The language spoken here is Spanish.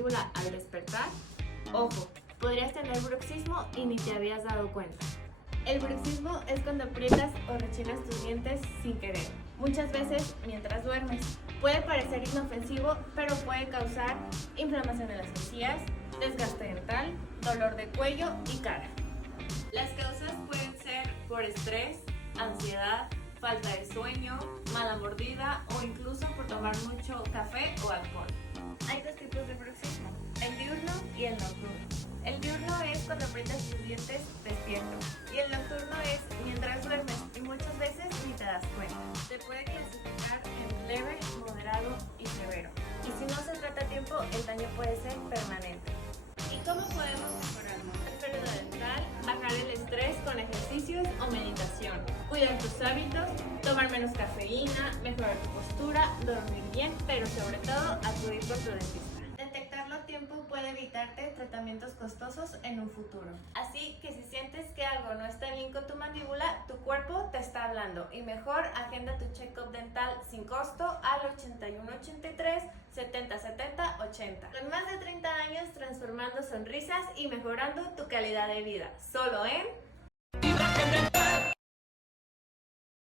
mandíbula al despertar? Ojo, podrías tener bruxismo y ni te habías dado cuenta. El bruxismo es cuando aprietas o rechinas tus dientes sin querer, muchas veces mientras duermes. Puede parecer inofensivo, pero puede causar inflamación en las encías, desgaste dental, dolor de cuello y cara. Las causas pueden ser por estrés, ansiedad, falta de sueño, mala mordida o incluso por tomar mucho café o alcohol. Hay dos tipos de bruxismo, el diurno y el nocturno. El diurno es cuando aprietas tus dientes despierto y el nocturno es mientras duermes y muchas veces ni te das cuenta. Se puede clasificar en leve, moderado y severo. Y si no se trata a tiempo, el daño puede ser permanente. ¿Y cómo podemos mejorarlo? Pérdida dental, bajar el estrés con ejercicios o meditación, cuidar tus hábitos, tomar menos cafeína, mejorar tu postura, dormir bien, pero sobre todo acudir con tu dentista. Detectarlo a tiempo puede evitarte tratamientos costosos en un futuro. Así que si sientes que algo no está bien con tu mandíbula, tu cuerpo te está hablando y mejor agenda tu check-up dental sin costo al 8183 70 70 80. Con más de 30 años transformando sonrisas y mejorando tu calidad de vida. Solo en